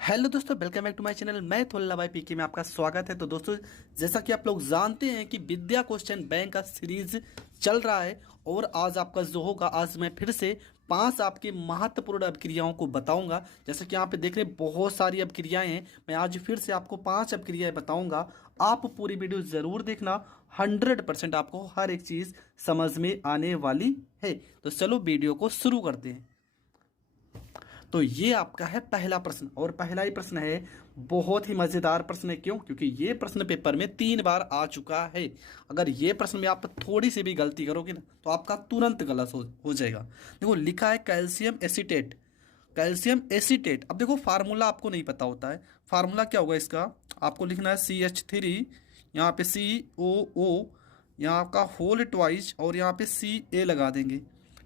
Hello दोस्तों, welcome back to my channel. मैं थोल्ला भाई पीके में आपका स्वागत है। तो दोस्तों, जैसा कि आप लोग जानते हैं कि विद्या क्वेश्चन बैंक का सीरीज चल रहा है और आज आपका जो होगा, आज मैं फिर से 5 आपकी महत्वपूर्ण अभिक्रियाओं को बताऊंगा। जैसा कि यहाँ पे देख रहे हैं बहुत सारी अभिक्रियाएं हैं। मैं आज फिर से आपको 5 अभिक्रियाएं बताऊंगा। आप पूरी वीडियो ज़रूर देखना, 100% आपको हर एक चीज़ समझ में आने वाली है। तो चलो वीडियो को शुरू करते हैं। तो ये आपका है पहला प्रश्न, और पहला ही प्रश्न है, बहुत ही मजेदार प्रश्न है। क्यों? क्योंकि ये प्रश्न पेपर में 3 बार आ चुका है। अगर ये प्रश्न में आप थोड़ी सी भी गलती करोगे ना तो आपका तुरंत गलत हो जाएगा। देखो लिखा है कैल्शियम एसीटेट। कैल्शियम एसीटेट, अब देखो फार्मूला आपको नहीं पता होता है। फार्मूला क्या होगा इसका? आपको लिखना है CH3, यहाँ पे COO, यहाँ का होल ट्वाइस और यहाँ पे Ca लगा देंगे।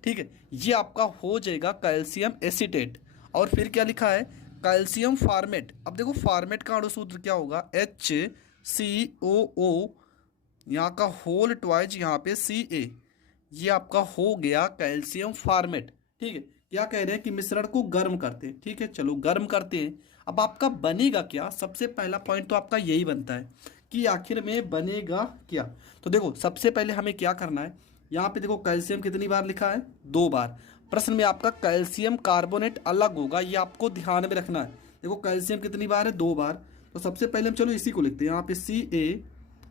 ठीक है, ये आपका हो जाएगा कैल्शियम एसीटेट। और फिर क्या लिखा है? Calcium format. अब देखो फार्मेट का अणुसूत्र क्या होगा? HCOO, यहाँ का होल ट्वाइज यहाँ पे Ca। ये आपका हो गया कैल्शियम फार्मेट। ठीक है, क्या कह रहे हैं कि मिश्रण को गर्म करते हैं। ठीक है, चलो गर्म करते हैं। अब आपका बनेगा क्या? सबसे पहला पॉइंट तो आपका यही बनता है कि आखिर में बनेगा क्या। तो देखो सबसे पहले हमें क्या करना है, यहाँ पे देखो कैल्शियम कितनी बार लिखा है? 2 बार। प्रश्न में आपका कैल्शियम कार्बोनेट अलग होगा, ये आपको ध्यान में रखना है। देखो कैल्शियम कितनी बार है? 2 बार। तो सबसे पहले हम चलो इसी को लिखते हैं, यहाँ पे Ca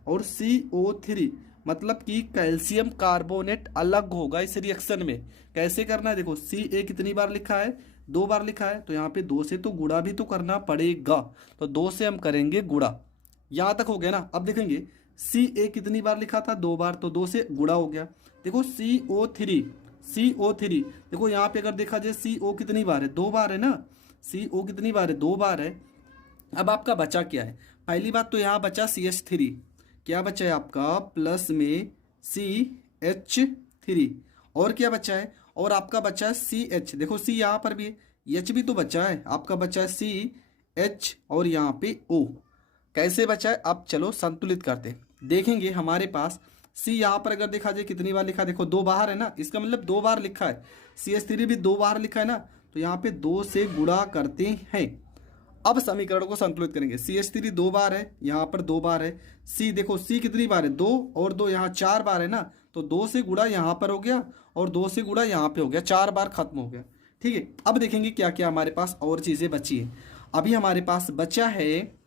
और CO3, मतलब कि कैल्शियम कार्बोनेट अलग होगा इस रिएक्शन में। कैसे करना है? देखो Ca कितनी बार लिखा है? 2 बार लिखा है, तो यहाँ पे 2 से तो गुणा भी तो करना पड़ेगा। तो 2 से हम करेंगे गुणा। यहाँ तक हो गया ना? अब देखेंगे Ca कितनी बार लिखा था? 2 बार, तो 2 से गुणा हो गया। देखो CO3 देखो यहाँ पे अगर देखा जाए CO कितनी बार है? 2 बार है ना। CO कितनी बार है? 2 बार है। अब आपका बचा क्या है? पहली बात तो यहाँ बचा CH3। क्या बचा है आपका? प्लस में CH3। और क्या बचा है? और आपका बचा है CH। देखो C यहाँ पर भी है, H भी तो बचा है। आपका बचा है CH और यहाँ पे O। कैसे बचा है? अब चलो संतुलित करते हैं। देखेंगे हमारे पास C यहाँ पर अगर देखा जाए कितनी बार लिखा है? देखो 2 बार है ना, इसका मतलब 2 बार लिखा है। CH3 भी 2 बार लिखा है ना, तो यहाँ पे 2 से गुणा करते हैं। अब समीकरण को संतुलित करेंगे। CH3 2 बार है, यहाँ पर 2 बार है। C देखो C कितनी बार है? 2 और 2 यहाँ 4 बार है ना, तो 2 से गुणा यहाँ पर हो गया और 2 से गुणा यहाँ पे हो गया, 4 बार खत्म हो गया। ठीक है, अब देखेंगे क्या क्या हमारे पास और चीज़ें बची है। अभी हमारे पास बचा है,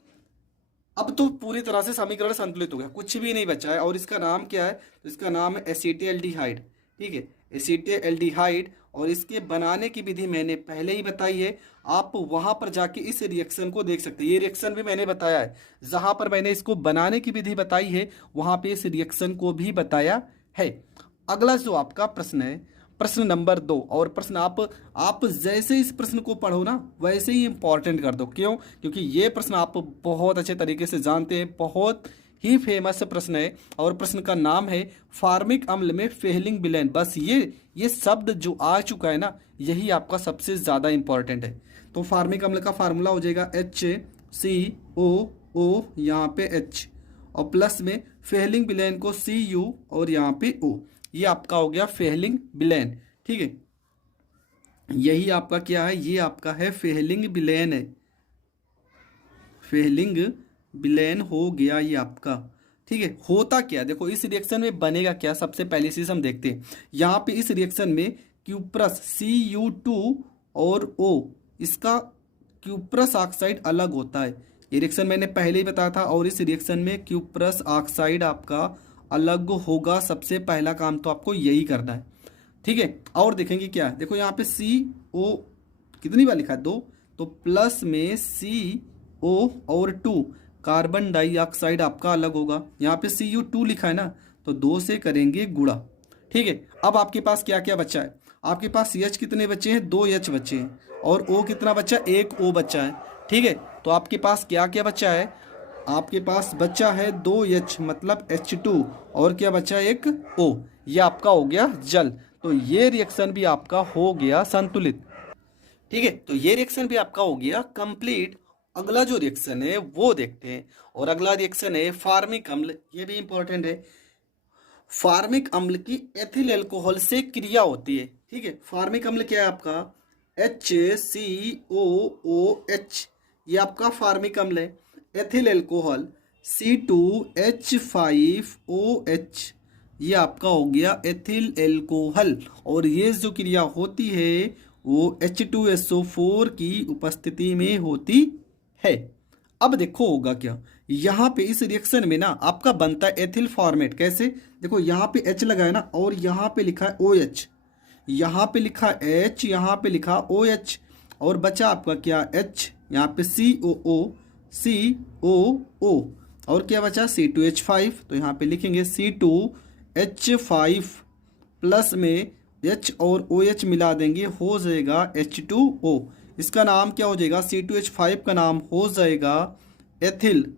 अब तो पूरी तरह से समीकरण संतुलित हो गया, कुछ भी नहीं बचा है। और इसका नाम क्या है? तो इसका नाम है एसीटेल्डिहाइड। ठीक है, एसीटेल्डिहाइड। और इसके बनाने की विधि मैंने पहले ही बताई है, आप वहां पर जाके इस रिएक्शन को देख सकते हैं। ये रिएक्शन भी मैंने बताया है, जहां पर मैंने इसको बनाने की विधि बताई है वहां पे इस रिएक्शन को भी बताया है। अगला जो आपका प्रश्न है, प्रश्न नंबर 2। और प्रश्न आप जैसे इस प्रश्न को पढ़ो ना वैसे ही इंपॉर्टेंट कर दो। क्यों? क्योंकि ये प्रश्न आप बहुत अच्छे तरीके से जानते हैं, बहुत ही फेमस प्रश्न है। और प्रश्न का नाम है फार्मिक अम्ल में फेहलिंग विलेन। बस ये शब्द जो आ चुका है ना, यही आपका सबसे ज़्यादा इंपॉर्टेंट है। तो फार्मिक अम्ल का फार्मूला हो जाएगा HCOO, यहाँ पे H, और प्लस में फेहलिंग विलेन को Cu और यहाँ पे O। ये आपका हो गया फेहलिंग विलेन। ठीक है, यही आपका क्या है? ये आपका है फेहलिंग विलेन है। फेहलिंग विलेन हो गया ये आपका। ठीक है, होता क्या? देखो इस रिएक्शन में बनेगा क्या, सबसे पहले चीज हम देखते हैं। यहाँ पे इस रिएक्शन में क्यूप्रस Cu2 और O, इसका क्यूप्रस ऑक्साइड अलग होता है। ये रिएक्शन मैंने पहले ही बताया था। और इस रिएक्शन में क्यूप्रस ऑक्साइड आपका अलग होगा। सबसे पहला काम तो आपको यही करना है। ठीक है, और देखेंगे क्या है। देखो यहाँ पे CO कितनी बार लिखा है? 2, तो प्लस में CO और 2, कार्बन डाइऑक्साइड आपका अलग होगा। यहाँ पे Cu2 लिखा है ना, तो 2 से करेंगे गुणा। ठीक है, अब आपके पास क्या क्या बचा है? आपके पास H कितने बचे हैं? 2 H बचे हैं। और O कितना बचा? 1 O बचा है। ठीक है, तो आपके पास क्या क्या बचा है? आपके पास बचा है 2 H मतलब H2, और क्या बचा? 1 O। ये आपका हो गया जल। तो ये रिएक्शन भी आपका हो गया संतुलित। ठीक है, तो ये रिएक्शन भी आपका हो गया कंप्लीट। अगला जो रिएक्शन है वो देखते हैं। और अगला रिएक्शन है फार्मिक अम्ल। ये भी इंपॉर्टेंट है। फार्मिक अम्ल की एथिल अल्कोहल से क्रिया होती है। ठीक है, फार्मिक अम्ल क्या है आपका? HCOOH। ये आपका फार्मिक अम्ल है। एथिल एल्कोहल C2H5OH, ये आपका हो गया एथिल एल्कोहल। और ये जो क्रिया होती है वो H2SO4 की उपस्थिति में होती है। अब देखो होगा क्या, यहाँ पे इस रिएक्शन में ना आपका बनता है एथिल फॉर्मेट। कैसे? देखो यहाँ पे H लगा है ना, और यहाँ पे लिखा है OH, यहाँ पे लिखा H, यहाँ पे लिखा OH, और बचा आपका क्या H, यहाँ पे COO, और क्या बचा C2H5। तो यहाँ पे लिखेंगे C2H5 प्लस में H और OH मिला देंगे, हो जाएगा H2O। इसका नाम क्या हो जाएगा? C2H5 का नाम हो जाएगा एथिल,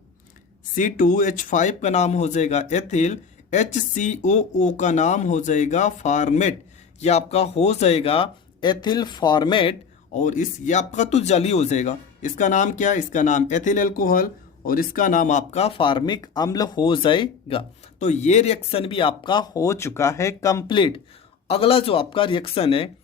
C2H5 का नाम हो जाएगा एथिल, HCOO का नाम हो जाएगा फॉर्मेट। ये आपका हो जाएगा एथिल फॉर्मेट, और ये आपका तो जली हो जाएगा। इसका नाम क्या है? इसका नाम एथिल अल्कोहल, और इसका नाम आपका फार्मिक अम्ल हो जाएगा। तो ये रिएक्शन भी आपका हो चुका है कंप्लीट। अगला जो आपका रिएक्शन है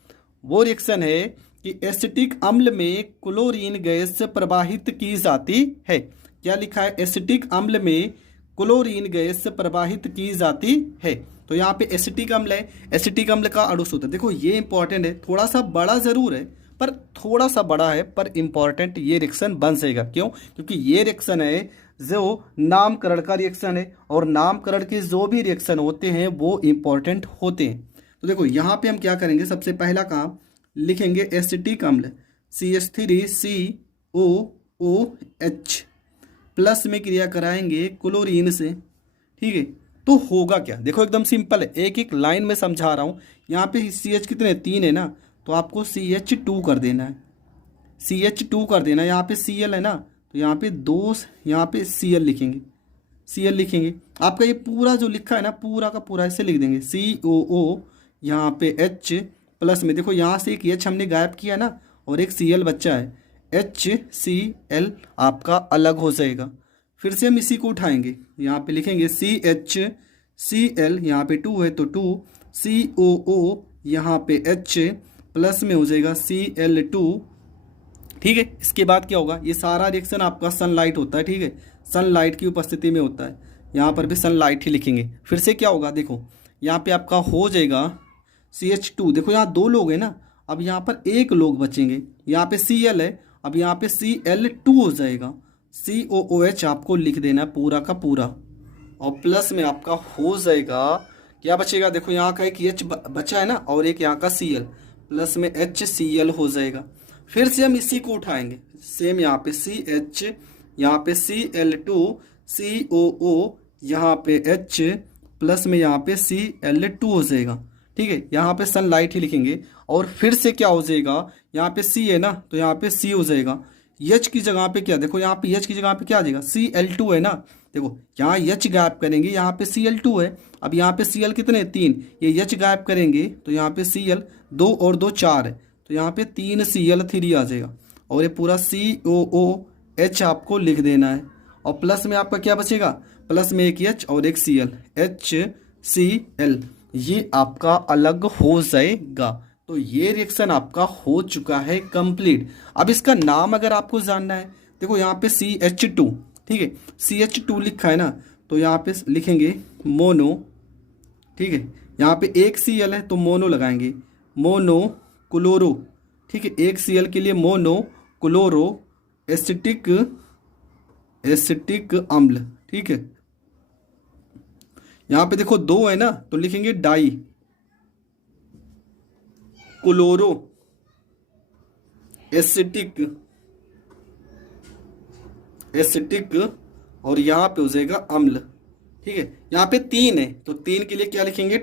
वो रिएक्शन है कि एसिटिक अम्ल में क्लोरीन गैस प्रवाहित की जाती है। क्या लिखा है? एसिटिक अम्ल में क्लोरीन गैस प्रवाहित की जाती है। तो यहाँ पे एसिटिक अम्ल है, एसिटिक अम्ल का अणु सूत्र देखो, ये इंपॉर्टेंट है, थोड़ा सा बड़ा जरूर है पर थोड़ा सा बड़ा है पर इंपॉर्टेंट ये रिएक्शन बन जाएगा। क्यों? क्योंकि ये रिएक्शन है जो नामकरण का रिएक्शन है, और नामकरण के जो भी रिएक्शन होते हैं वो इंपॉर्टेंट होते हैं। तो देखो यहाँ पे हम क्या करेंगे, सबसे पहला काम लिखेंगे एसिटिक अम्ल CH3COOH प्लस में क्रिया कराएंगे क्लोरीन से। ठीक है, तो होगा क्या? देखो एकदम सिंपल है, एक एक लाइन में समझा रहा हूँ। यहाँ पे CH कितने? 3 है ना, तो आपको CH2 कर देना है, CH2 कर देना है। यहाँ पे Cl है ना, तो यहाँ पे 2, यहाँ पे Cl लिखेंगे, Cl लिखेंगे। आपका ये पूरा जो लिखा है ना, पूरा का पूरा ऐसे लिख देंगे COO, यहाँ पे H प्लस में देखो यहाँ से एक H हमने गायब किया ना, और एक Cl बच्चा है, HCl आपका अलग हो जाएगा। फिर से हम इसी को उठाएंगे, यहाँ पे लिखेंगे CHCl, यहाँ पे 2 है तो 2, COO, यहाँ पे H प्लस में हो जाएगा Cl2। ठीक है, इसके बाद क्या होगा? ये सारा रिएक्शन आपका सनलाइट होता है। ठीक है, सनलाइट की उपस्थिति में होता है, यहाँ पर भी सनलाइट ही लिखेंगे। फिर से क्या होगा? देखो यहाँ पे आपका हो जाएगा CH2, देखो यहाँ 2 लोग हैं ना, अब यहाँ पर 1 लोग बचेंगे, यहाँ पे Cl है, अब यहाँ पे Cl2 हो जाएगा, COOH आपको लिख देना है पूरा का पूरा, और प्लस में आपका हो जाएगा क्या बचेगा? देखो यहाँ का एक H बचा है ना, और एक यहाँ का Cl, प्लस में HCl हो जाएगा। फिर से हम इसी को उठाएंगे, सेम यहाँ पे CH, यहाँ पे Cl2, COO, यहाँ पे H प्लस में यहाँ पे Cl2 हो जाएगा। ठीक है, यहाँ पे सनलाइट ही लिखेंगे, और फिर से क्या हो जाएगा? यहाँ पे C है ना, तो यहाँ पे C हो जाएगा। H की जगह पे क्या? देखो यहाँ पे H की जगह पे क्या आ जाएगा? Cl2 है ना, देखो यहाँ H गायब करेंगे, यहाँ पे Cl2 है, अब यहाँ पे Cl कितने? 3, ये H गायब करेंगे तो यहाँ पे Cl 2 और 2 4 है, तो यहाँ पे 3 Cl3 आ जाएगा, और ये पूरा COOH आपको लिख देना है, और प्लस में आपका क्या बचेगा? प्लस में एक H और एक Cl, HCl, ये आपका अलग हो जाएगा। तो ये रिएक्शन आपका हो चुका है कंप्लीट। अब इसका नाम अगर आपको जानना है, देखो यहाँ पे CH2, ठीक है, CH2 लिखा है ना, तो यहाँ पे लिखेंगे मोनो। ठीक है, यहाँ पे एक Cl है तो मोनो लगाएंगे, मोनो क्लोरो। ठीक है, एक Cl के लिए मोनो क्लोरो एसिटिक अम्ल। ठीक है, यहाँ पे देखो 2 है ना, तो लिखेंगे डाई क्लोरो एसिटिक, और यहाँ पे हो जाएगा अम्ल। ठीक है, यहाँ पे 3 है तो 3 के लिए क्या लिखेंगे?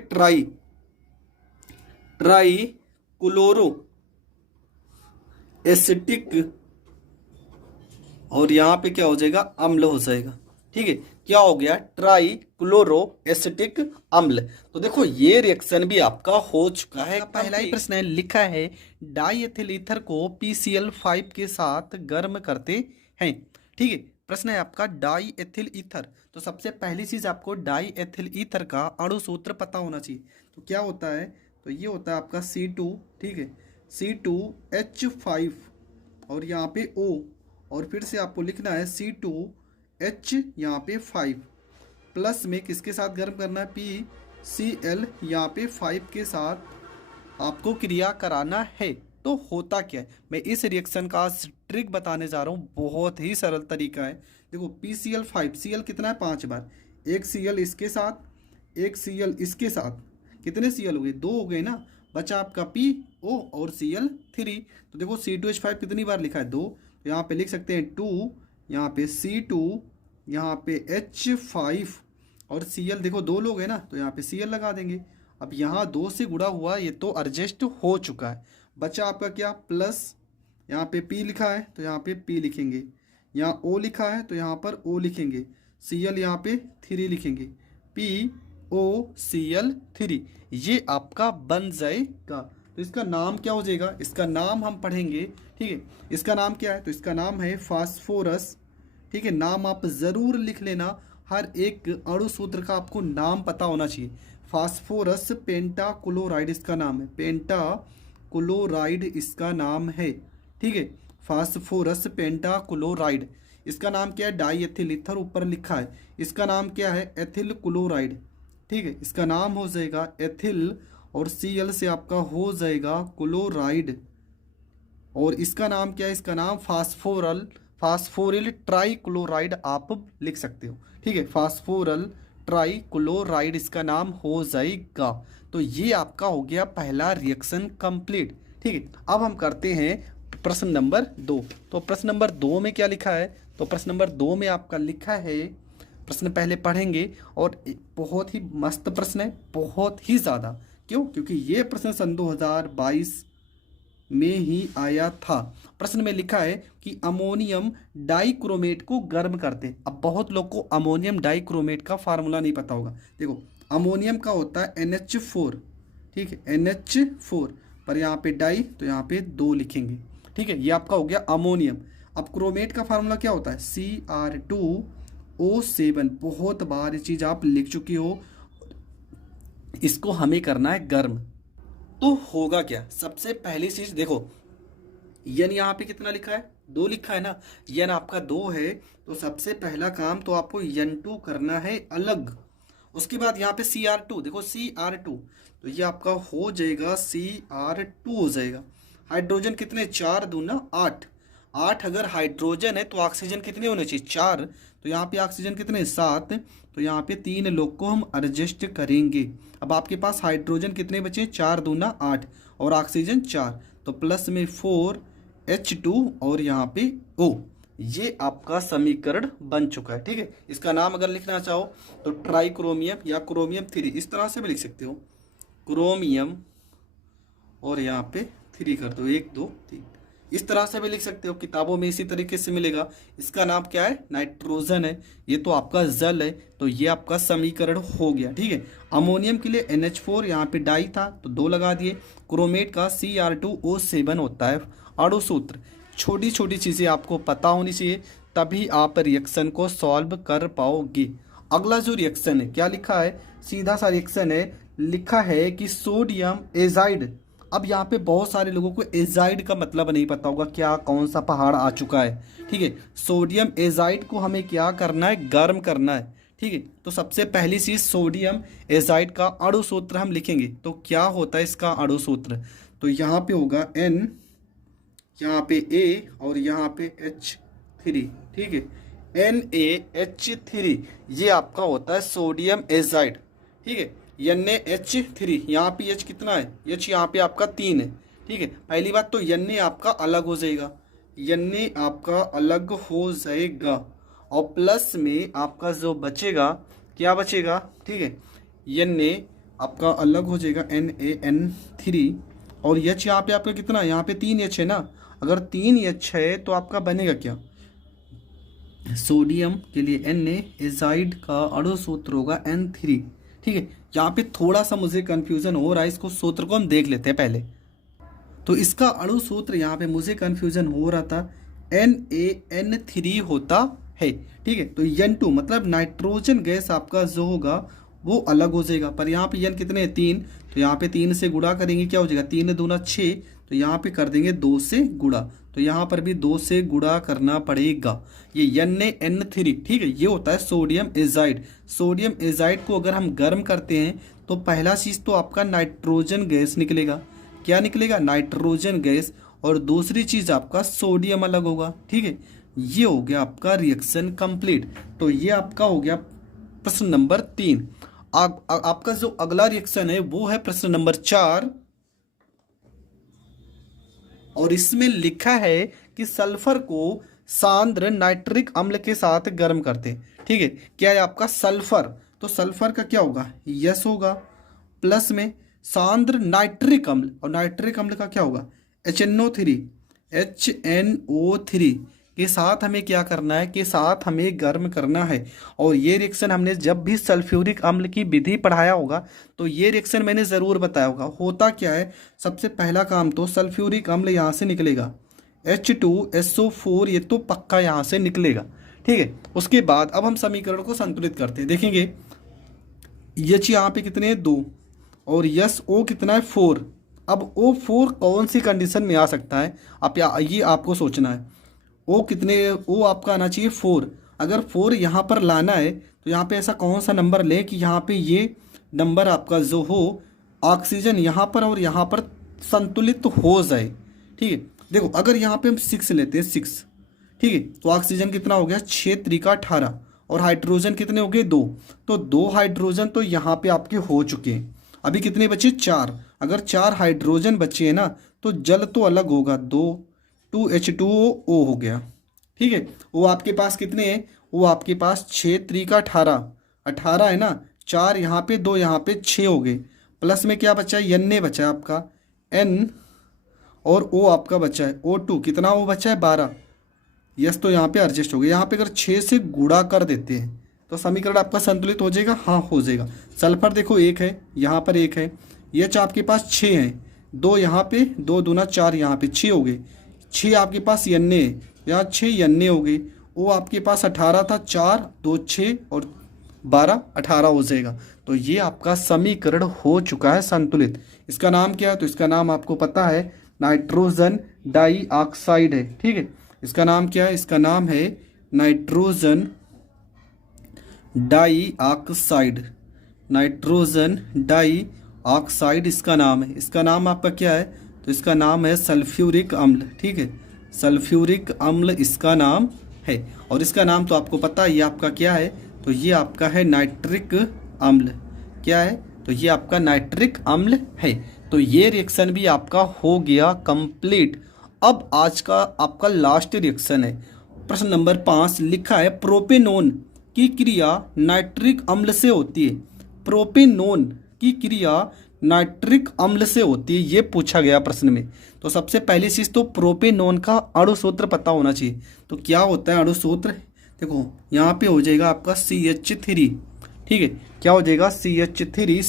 ट्राई क्लोरो एसिटिक, और यहाँ पे क्या हो जाएगा? अम्ल हो जाएगा। ठीक है, क्या हो गया? ट्राई क्लोरो एसिटिक अम्ल। तो देखो ये रिएक्शन भी आपका हो चुका है। पहला ही प्रश्न है, लिखा है डाई एथिल ईथर को PCl5 के साथ गर्म करते हैं। ठीक है, प्रश्न है आपका डाई एथिल ईथर। तो सबसे पहली चीज आपको डाई एथिल ईथर का अणु सूत्र पता होना चाहिए। तो क्या होता है? तो ये होता है आपका C2, ठीक है, C2H5, और यहाँ पे O, और फिर से आपको लिखना है C2H यहाँ पे 5 प्लस में किसके साथ गर्म करना है, PCl यहाँ पे 5 के साथ आपको क्रिया कराना है। तो होता क्या है, मैं इस रिएक्शन का आज ट्रिक बताने जा रहा हूँ, बहुत ही सरल तरीका है। देखो PCl 5, Cl कितना है 5 बार, एक Cl इसके साथ एक Cl इसके साथ, कितने Cl हो गए, 2 हो गए ना, बचा आपका PO और Cl3। तो देखो C2H5 कितनी बार लिखा है, 2, तो यहाँ पे लिख सकते हैं 2, यहाँ पे C2, यहाँ पे H5 और Cl, देखो 2 लोग हैं ना, तो यहाँ पे Cl लगा देंगे। अब यहाँ 2 से गुणा हुआ, ये तो एडजस्ट हो चुका है, बचा आपका क्या प्लस, यहाँ पे P लिखा है तो यहाँ पे P लिखेंगे, यहाँ O लिखा है तो यहाँ पर O लिखेंगे, Cl यहाँ पे 3 लिखेंगे, POCl3, ये आपका बन जाएगा। तो इसका नाम क्या हो जाएगा, इसका नाम हम पढ़ेंगे, ठीक है। इसका नाम क्या है, तो इसका नाम है फास्फोरस, ठीक है। नाम आप ज़रूर लिख लेना, हर एक अणु सूत्र का आपको नाम पता होना चाहिए। फास्फोरस पेंटाक्लोराइड इसका नाम है, पेंटाक्लोराइड इसका नाम है, ठीक है। फास्फोरस पेंटाक्लोराइड, इसका नाम क्या है, डाई एथिल, इथर ऊपर लिखा है, इसका नाम क्या है, एथिल क्लोराइड, ठीक है। इसका नाम हो जाएगा एथिल और Cl से आपका हो जाएगा क्लोराइड, और इसका नाम क्या है, इसका नाम फास्फोरिल ट्राईक्लोराइड आप लिख सकते हो, ठीक है। फास्फोरल ट्राईक्लोराइड इसका नाम हो जाएगा। तो ये आपका हो गया पहला रिएक्शन कंप्लीट, ठीक है। अब हम करते हैं प्रश्न नंबर 2। तो प्रश्न नंबर 2 में क्या लिखा है, तो प्रश्न नंबर 2 में आपका लिखा है, प्रश्न पहले पढ़ेंगे, और बहुत ही मस्त प्रश्न है, बहुत ही ज़्यादा, क्यों, क्योंकि ये प्रश्न सन 2022 में ही आया था। प्रश्न में लिखा है कि अमोनियम डाइक्रोमेट को गर्म करते। अब बहुत लोग को अमोनियम डाइक्रोमेट का फार्मूला नहीं पता होगा। देखो अमोनियम का होता है NH4, ठीक है, NH4, पर यहाँ पे डाई तो यहाँ पे 2 लिखेंगे, ठीक है। ये आपका हो गया अमोनियम। अब क्रोमेट का फार्मूला क्या होता है, Cr2O7, बहुत बार ये चीज़ आप लिख चुकी हो, इसको हमें करना है गर्म। तो होगा क्या, सबसे पहली चीज देखो, यन यहाँ पे कितना लिखा है, 2 लिखा है ना, यन आपका 2 है, तो सबसे पहला काम तो आपको N2 करना है अलग। उसके बाद यहाँ पे Cr2, देखो Cr2, तो ये आपका हो जाएगा Cr2 हो जाएगा। हाइड्रोजन कितने, 4 दूना 8, 8 अगर हाइड्रोजन है तो ऑक्सीजन कितने होने चाहिए, 4, तो यहाँ पे ऑक्सीजन कितने, 7, तो यहाँ पे 3 लोग को हम एडजस्ट करेंगे। अब आपके पास हाइड्रोजन कितने बचे, 4 दूना 8 और ऑक्सीजन 4, तो प्लस में 4H2 और यहाँ पे O, ये आपका समीकरण बन चुका है, ठीक है। इसका नाम अगर लिखना चाहो तो ट्राइक्रोमियम या क्रोमियम 3, इस तरह से भी लिख सकते हो, क्रोमियम और यहाँ पे 3 कर दो, 1 2 3, इस तरह से भी लिख सकते हो, किताबों में इसी तरीके से मिलेगा। इसका नाम क्या है, नाइट्रोजन है, ये तो आपका जल है, तो ये आपका समीकरण हो गया, ठीक है। अमोनियम के लिए NH4, यहाँ पे डाई था तो 2 लगा दिए। क्रोमेट का Cr2O7 होता है अणु सूत्र। छोटी छोटी चीज़ें आपको पता होनी चाहिए, तभी आप रिएक्शन को सॉल्व कर पाओगे। अगला जो रिएक्शन है, क्या लिखा है, सीधा सा रिएक्शन है, लिखा है कि सोडियम एजाइड। अब यहाँ पे बहुत सारे लोगों को एजाइड का मतलब नहीं पता होगा, क्या कौन सा पहाड़ आ चुका है, ठीक है। सोडियम एजाइड को हमें क्या करना है, गर्म करना है, ठीक है। तो सबसे पहली चीज सोडियम एजाइड का अणु सूत्र हम लिखेंगे, तो क्या होता है इसका अणु सूत्र, तो यहाँ पे होगा N, यहाँ पे A और यहाँ पे H3, ठीक है, NaH3, ये आपका होता है सोडियम एजाइड, ठीक है। NaH3, यहाँ पे H कितना है, H यहाँ पे आपका 3 है, ठीक है। पहली बात तो Na आपका अलग हो जाएगा, Na आपका अलग हो जाएगा, और प्लस में आपका जो बचेगा, क्या बचेगा, ठीक है, Na आपका अलग हो जाएगा NaN3, और H यहाँ पे आपका कितना, यहाँ पे 3H है ना, अगर 3H है तो आपका बनेगा क्या, सोडियम के लिए Na एजाइड का अणु सूत्र होगा N3, ठीक है। यहाँ पे थोड़ा सा मुझे कंफ्यूजन हो रहा है, इसको सूत्र को हम देख लेते हैं पहले। तो इसका अणु सूत्र यहाँ पे मुझे कंफ्यूजन हो रहा था, NaN3 होता है, ठीक है। तो N2 मतलब नाइट्रोजन गैस आपका जो होगा वो अलग हो जाएगा, पर यहाँ पे N कितने 3, तो यहाँ पे 3 से गुणा करेंगे क्या हो जाएगा, 3 दूना 6, तो यहाँ पे कर देंगे 2 से गुणा, तो यहाँ पर भी 2 से गुणा करना पड़ेगा। ये NaN3, ठीक है, ये होता है सोडियम एजाइड। सोडियम एजाइड को अगर हम गर्म करते हैं तो पहला चीज़ तो आपका नाइट्रोजन गैस निकलेगा। क्या निकलेगा? Nitrogen gas. और दूसरी चीज़ आपका सोडियम अलग होगा, ठीक है। ये हो गया आपका रिएक्शन कंप्लीट। तो ये आपका हो गया प्रश्न नंबर 3। आपका जो अगला रिएक्शन है वो है प्रश्न नंबर 4, और इसमें लिखा है कि सल्फर को सांद्र नाइट्रिक अम्ल के साथ गर्म करते हैं, ठीक है। क्या है आपका सल्फर? तो सल्फर का क्या होगा? यस होगा। प्लस में सांद्र नाइट्रिक अम्ल, और नाइट्रिक अम्ल का क्या होगा? HNO3 के साथ हमें क्या करना है? के साथ हमें गर्म करना है। और ये रिएक्शन हमने जब भी सल्फ्यूरिक अम्ल की विधि पढ़ाया होगा तो ये रिएक्शन मैंने ज़रूर बताया होगा। होता क्या है, सबसे पहला काम तो सल्फ्यूरिक अम्ल यहाँ से निकलेगा, H2SO4, ये तो पक्का यहाँ से निकलेगा, ठीक है। उसके बाद अब हम समीकरण को संतुलित करते हैं। देखेंगे H यहाँ पे कितने हैं? 2, और यस O कितना है? 4। अब O4 कौन सी कंडीशन में आ सकता है? ये आपको सोचना है। O कितने? O आपका आना चाहिए 4। अगर 4 यहाँ पर लाना है तो यहाँ पे ऐसा कौन सा नंबर लें कि यहाँ पे ये नंबर आपका जो हो ऑक्सीजन यहाँ पर और यहाँ पर संतुलित हो जाए, ठीक है। देखो अगर यहाँ पे हम 6 लेते हैं, 6, ठीक है, तो ऑक्सीजन कितना हो गया? 6 त्रिका 18, और हाइड्रोजन कितने हो गए? 2। तो 2 हाइड्रोजन तो यहाँ पे आपके हो चुके हैं। अभी कितने बचे? 4। अगर 4 हाइड्रोजन बचे हैं ना तो जल तो अलग होगा, 2H2O हो गया, ठीक है। वो आपके पास कितने हैं? वो आपके पास 6 त्रिका 18, 18 है ना, 4 यहाँ पे, 2 यहाँ पे, 6 हो गए। प्लस में क्या बचा है? Na बचा है आपका, N, और O आपका बचा है O2, कितना O बचा है? 12। यस, तो यहाँ पे एडजस्ट हो गया। यहाँ पे अगर 6 से गुणा कर देते हैं तो समीकरण आपका संतुलित हो जाएगा। हाँ, हो जाएगा। सल्फर देखो 1 है, यहाँ पर 1 है, ये आपके पास 6 है, 2 यहाँ पे, 2 दूना 4, यहाँ पे 6 हो गए। 6 आपके पास Na है, यहाँ 6 Na हो गए। वो आपके पास 18 था, 4 2 6 और 12 18 हो जाएगा। तो ये आपका समीकरण हो चुका है संतुलित। इसका नाम क्या है? तो इसका नाम आपको पता है, नाइट्रोजन डाइऑक्साइड है, ठीक है। इसका नाम क्या है? इसका नाम है नाइट्रोजन डाइऑक्साइड। नाइट्रोजन डाइऑक्साइड इसका नाम है। इसका नाम आपका क्या है? तो इसका नाम है सल्फ्यूरिक अम्ल, ठीक है। सल्फ्यूरिक अम्ल इसका नाम है। और इसका नाम तो आपको पता है, ये आपका क्या है? तो ये आपका है नाइट्रिक अम्ल। क्या है? तो ये आपका नाइट्रिक अम्ल है। तो ये रिएक्शन भी आपका हो गया कंप्लीट। अब आज का आपका लास्ट रिएक्शन है, प्रश्न नंबर 5। लिखा है प्रोपेनोन की क्रिया नाइट्रिक अम्ल से होती है। प्रोपेनोन की क्रिया नाइट्रिक अम्ल से होती है, ये पूछा गया प्रश्न में। तो सबसे पहली चीज़ तो प्रोपेनोन का अणुसूत्र पता होना चाहिए। तो क्या होता है अणुसूत्र? देखो यहाँ पे हो जाएगा आपका CH3, ठीक है। क्या हो जाएगा? CH3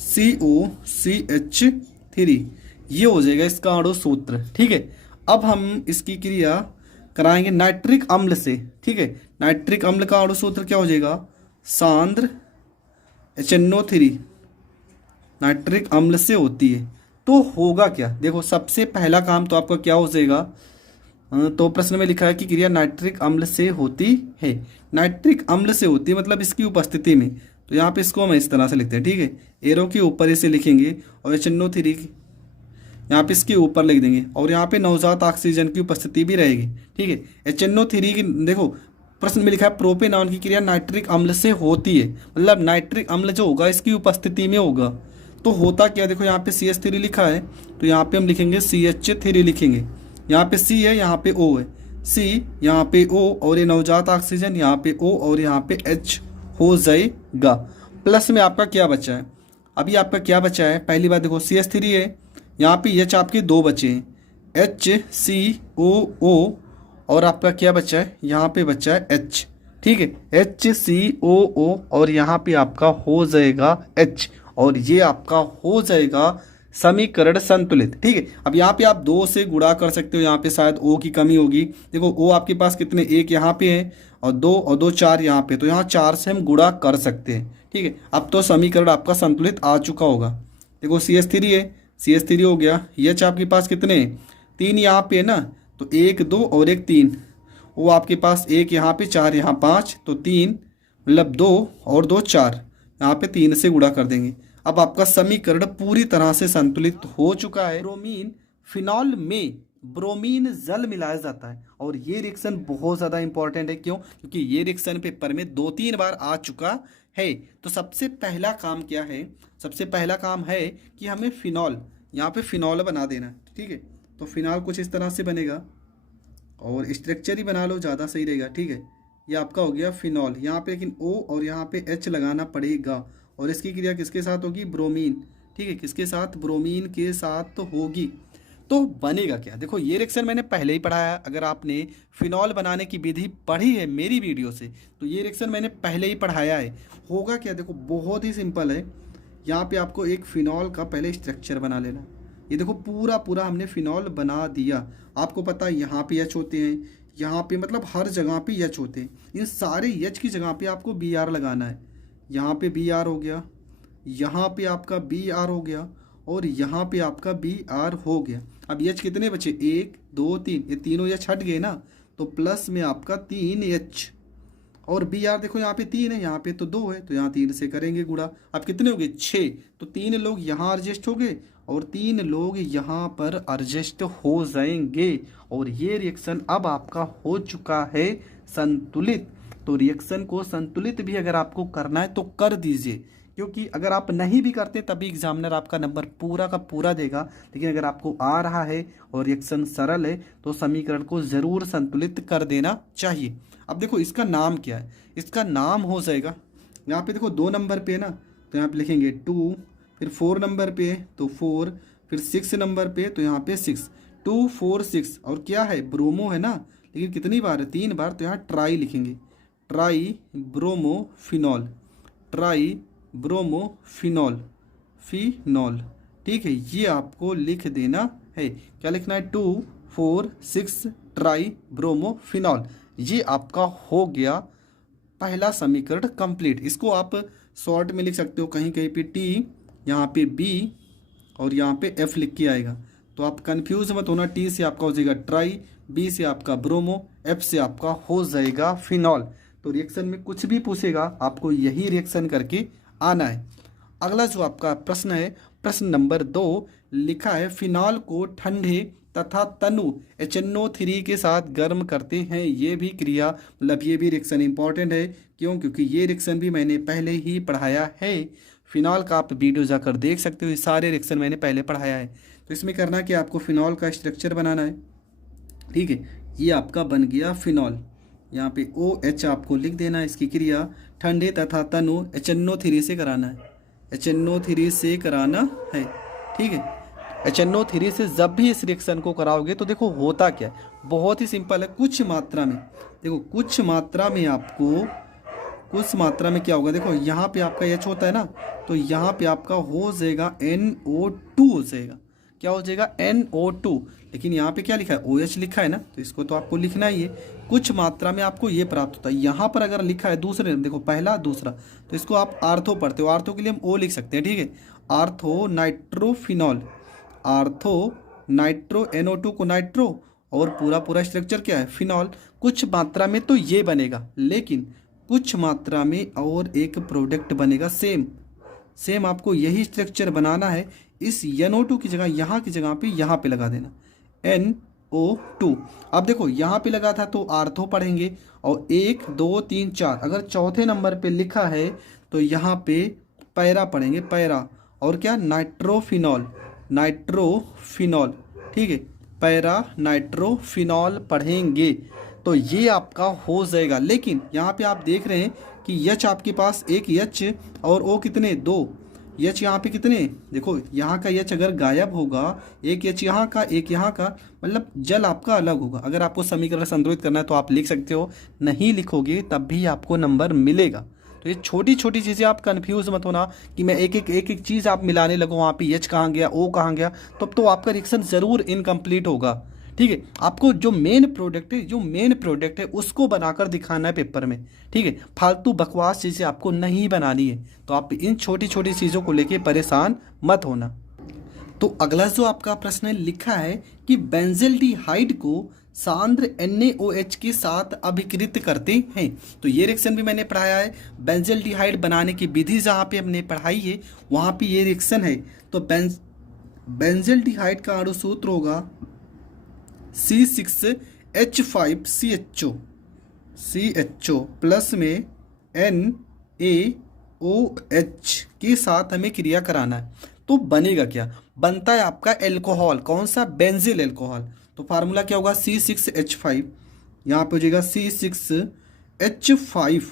COCH3, ये हो जाएगा इसका अणुसूत्र, ठीक है। अब हम इसकी क्रिया कराएंगे नाइट्रिक अम्ल से, ठीक है। नाइट्रिक अम्ल का अणुसूत्र क्या हो जाएगा? सांद्र HNO3 नाइट्रिक अम्ल से होती है। तो होगा क्या? देखो सबसे पहला काम तो आपका क्या हो जाएगा? तो प्रश्न में लिखा है कि क्रिया नाइट्रिक अम्ल से होती है। नाइट्रिक अम्ल से होती है मतलब इसकी उपस्थिति में। तो यहाँ पे इसको हम इस तरह से लिखते हैं, ठीक है। एरो के ऊपर इसे लिखेंगे और HNO3 यहाँ पे इसके ऊपर लिख देंगे, और यहाँ पे नवजात ऑक्सीजन की उपस्थिति भी रहेगी, ठीक है। HNO3 की देखो प्रश्न में लिखा है प्रोपेनॉन की क्रिया नाइट्रिक अम्ल से होती है, मतलब नाइट्रिक अम्ल जो होगा इसकी उपस्थिति में होगा। तो होता क्या? देखो यहाँ पे CH3 लिखा है, तो यहाँ पे हम लिखेंगे CH3 लिखेंगे। यहाँ पे C है, यहाँ पे O है, C यहाँ पे O, और ये नवजात ऑक्सीजन यहाँ पे O, और यहाँ पे H हो जाएगा। प्लस में आपका क्या बचा है? अभी आपका क्या बचा है? पहली बात देखो CH3 है, यहाँ पे H आपके 2 बचे हैं, HCOO, और आपका क्या बचा है? यहाँ पे बचा है H, ठीक है। HCOO, और यहाँ पे आपका हो जाएगा H, और ये आपका हो जाएगा समीकरण संतुलित, ठीक है। अब यहाँ पे आप 2 से गुणा कर सकते हो, यहाँ पे शायद O की कमी होगी। देखो O आपके पास कितने? 1 यहाँ पे है, और 2 4 यहाँ पे, तो यहाँ 4 से हम गुणा कर सकते हैं, ठीक है। अब तो समीकरण आपका संतुलित आ चुका होगा। देखो CH3 है, CH3 हो गया। H आपके पास कितने, 3 यहाँ पे है ना, तो 1 2 और 1 3, वो आपके पास 1 यहाँ पे, 4 यहाँ, 5, तो 3 मतलब 2 और 2 4, यहाँ पे 3 से गुणा कर देंगे। अब आपका समीकरण पूरी तरह से संतुलित हो चुका है। ब्रोमीन फिनॉल में ब्रोमीन जल मिलाया जाता है और ये रिएक्शन बहुत ज़्यादा इंपॉर्टेंट है। क्यों? क्योंकि ये रिएक्शन पेपर में 2-3 बार आ चुका है। तो सबसे पहला काम क्या है, सबसे पहला काम है कि हमें फिनॉल, यहाँ पे फिनॉल बना देना है। ठीक है, तो फिनॉल कुछ इस तरह से बनेगा और स्ट्रक्चर ही बना लो, ज़्यादा सही रहेगा। ठीक है, ये आपका हो गया फिनॉल। यहाँ पे लेकिन O और यहाँ पे H लगाना पड़ेगा और इसकी क्रिया किसके साथ होगी, ब्रोमीन। ठीक है, किसके साथ, ब्रोमीन के साथ तो होगी। तो बनेगा क्या, देखो ये रिएक्शन मैंने पहले ही पढ़ाया। अगर आपने फिनॉल बनाने की विधि पढ़ी है मेरी वीडियो से, तो ये रिएक्शन मैंने पहले ही पढ़ाया है। होगा क्या, देखो बहुत ही सिंपल है। यहाँ पे आपको एक फिनॉल का पहले स्ट्रक्चर बना लेना। ये देखो पूरा पूरा हमने फिनॉल बना दिया। आपको पता है यहाँ पे H होते हैं, यहाँ पे मतलब हर जगह पे H होते हैं। इन सारे H की जगह पे आपको Br लगाना है। यहाँ पे Br हो गया, यहाँ पे आपका Br हो गया और यहाँ पे आपका Br हो गया। अब H कितने बचे, 1 2 3, ये तीनों H हट गए ना, तो प्लस में आपका 3H और Br देखो यहाँ पे 3 है, यहाँ पे तो 2 है, तो यहाँ 3 से करेंगे गुणा। अब कितने हो गए, 6, तो 3 लोग यहाँ एडजस्ट हो गए और 3 लोग यहाँ पर एडजस्ट हो जाएंगे और ये रिएक्शन अब आपका हो चुका है संतुलित। तो रिएक्शन को संतुलित भी अगर आपको करना है तो कर दीजिए, क्योंकि अगर आप नहीं भी करते तभी एग्जामिनर आपका नंबर पूरा का पूरा देगा। लेकिन अगर आपको आ रहा है और रिएक्शन सरल है तो समीकरण को ज़रूर संतुलित कर देना चाहिए। अब देखो इसका नाम क्या है, इसका नाम हो जाएगा, यहाँ पे देखो 2 नंबर पे है ना, तो यहाँ पे लिखेंगे 2, फिर 4 नंबर पे तो 4, फिर 6 नंबर पे तो यहाँ पे 6, 2 4 6, और क्या है, ब्रोमो है ना, लेकिन कितनी बार है, 3 बार, तो यहाँ ट्राई लिखेंगे, try bromophenol, try bromophenol, phenol. ठीक है, ये आपको लिख देना है। क्या लिखना है, 2 4 6 ट्राई ब्रोमोफिनॉल। ये आपका हो गया पहला समीकरण कंप्लीट। इसको आप शॉर्ट में लिख सकते हो, कहीं कहीं पे T, यहाँ पे B और यहाँ पे F लिख के आएगा, तो आप कंफ्यूज मत होना। T से आपका हो जाएगा ट्राई, B से आपका ब्रोमो, F से आपका हो जाएगा फिनॉल। तो रिएक्शन में कुछ भी पूछेगा आपको यही रिएक्शन करके आना है। अगला जो आपका प्रश्न है, प्रश्न नंबर 2, लिखा है फिनॉल को ठंडे तथा तनु HNO3 के साथ गर्म करते हैं। ये भी क्रिया मतलब ये भी रिएक्शन इंपॉर्टेंट है। क्यों? क्योंकि ये रिएक्शन भी मैंने पहले ही पढ़ाया है। फिनॉल का आप वीडियो जाकर देख सकते हो, ये सारे रिएक्शन मैंने पहले पढ़ाया है। तो इसमें करना कि आपको फिनॉल का स्ट्रक्चर बनाना है। ठीक है, ये आपका बन गया फिनॉल। यहाँ पे OH आपको लिख देना है। इसकी क्रिया ठंडे तथा तनु HNO3 से कराना है, HNO3 से कराना है। ठीक है, HNO3 से जब भी इस रिएक्शन को कराओगे तो देखो होता क्या है, बहुत ही सिंपल है। कुछ मात्रा में, देखो कुछ मात्रा में आपको, कुछ मात्रा में क्या होगा, देखो यहाँ पे आपका H होता है ना, तो यहाँ पे आपका हो जाएगा NO2 हो जाएगा। क्या हो जाएगा, NO2। लेकिन यहाँ पे क्या लिखा है, OH लिखा है ना, तो इसको तो आपको लिखना ही है। कुछ मात्रा में आपको ये प्राप्त होता है। यहाँ पर अगर लिखा है दूसरे, देखो पहला दूसरा, तो इसको आप आर्थो पढ़ते हो, आर्थो के लिए हम O लिख सकते हैं। ठीक है, ortho nitrophenol, ortho nitro, NO2 को नाइट्रो और पूरा पूरा स्ट्रक्चर क्या है, फिनॉल। कुछ मात्रा में तो ये बनेगा, लेकिन कुछ मात्रा में और एक प्रोडक्ट बनेगा सेम सेम। आपको यही स्ट्रक्चर बनाना है। इस NO2 की जगह यहाँ की जगह पे यहाँ पे लगा देना NO2। अब देखो यहाँ पे लगा था तो आर्थो पढ़ेंगे, और 1 2 3 4, अगर चौथे नंबर पे लिखा है तो यहाँ पे पैरा पढ़ेंगे, पैरा, और क्या, नाइट्रोफिनॉल, नाइट्रोफिनॉल। ठीक है, पैरा नाइट्रोफिनॉल पढ़ेंगे, तो ये आपका हो जाएगा। लेकिन यहाँ पे आप देख रहे हैं कि H आपके पास एक H और O कितने, 2 H, यहाँ पे कितने, देखो यहाँ का H अगर गायब होगा, एक H यहाँ का एक यहाँ का, मतलब जल आपका अलग होगा। अगर आपको समीकरण संतुलित करना है तो आप लिख सकते हो, नहीं लिखोगे तब भी आपको नंबर मिलेगा। तो ये छोटी छोटी चीज़ें आप कंफ्यूज मत होना कि मैं एक एक चीज़ आप मिलाने लगो, वहाँ पे H कहाँ गया, O कहाँ गया, तब तो आपका रिएक्शन ज़रूर इनकम्प्लीट होगा। ठीक है, आपको जो मेन प्रोडक्ट है उसको बनाकर दिखाना है पेपर में। ठीक है, फालतू बकवास चीज़ें आपको नहीं बनानी है। तो आप इन छोटी छोटी चीज़ों को लेके परेशान मत होना। तो अगला जो आपका प्रश्न है लिखा है कि बेंजल्डिहाइड को सांद्र NaOH के साथ अभिकृत करते हैं। तो ये रिएक्शन भी मैंने पढ़ाया है। बेंजल्डिहाइड बनाने की विधि जहाँ पे हमने पढ़ाई है वहाँ पे ये रिएक्शन है। तो बेंजल्डिहाइड का अणु सूत्र होगा C6H5CHO प्लस में NaOH के साथ हमें क्रिया कराना है। तो बनेगा क्या? बनता है आपका एल्कोहल। कौन सा? Benzyl alcohol. तो फार्मूला क्या होगा? C6H5, यहाँ पे हो जाएगा C6H5।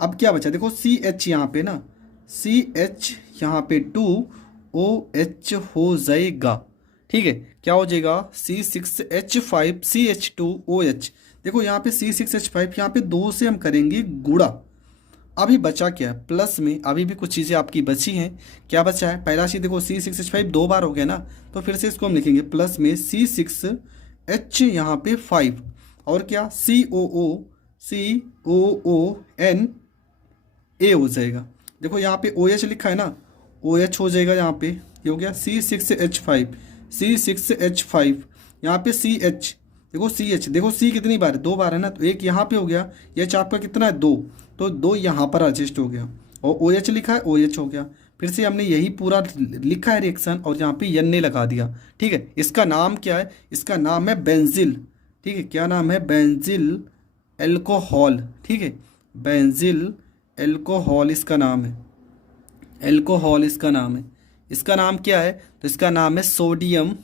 अब क्या बचा? देखो CH यहाँ पे ना, CH यहाँ पे 2OH हो जाएगा। ठीक है, क्या हो जाएगा? C6H5CH2OH। देखो यहाँ पे C6H5, यहाँ पे 2 से हम करेंगे गुणा। अभी बचा क्या? प्लस में अभी भी कुछ चीज़ें आपकी बची हैं। क्या बचा है? पहला चीज़ देखो C6H5 2 बार हो गया ना, तो फिर से इसको हम लिखेंगे प्लस में C6H यहाँ पे 5 और क्या COONA हो जाएगा। देखो यहाँ पे OH लिखा है ना, OH हो जाएगा यहाँ पे। ये हो गया C6H5 यहाँ पे CH। देखो CH, देखो C कितनी बार है? 2 बार है ना, तो एक यहाँ पे हो गया। H आपका कितना है? 2, तो 2 यहाँ पर एडजस्ट हो गया और OH लिखा है, OH हो गया। फिर से हमने यही पूरा लिखा है रिएक्शन और यहाँ पे NA लगा दिया। ठीक है, इसका नाम क्या है? इसका नाम है बेंजिल। ठीक है, क्या नाम है? Benzyl alcohol. ठीक है, बेंजिल एल्कोहल इसका नाम है। एल्कोहल इसका नाम है। इसका नाम क्या है? तो इसका नाम है सोडियम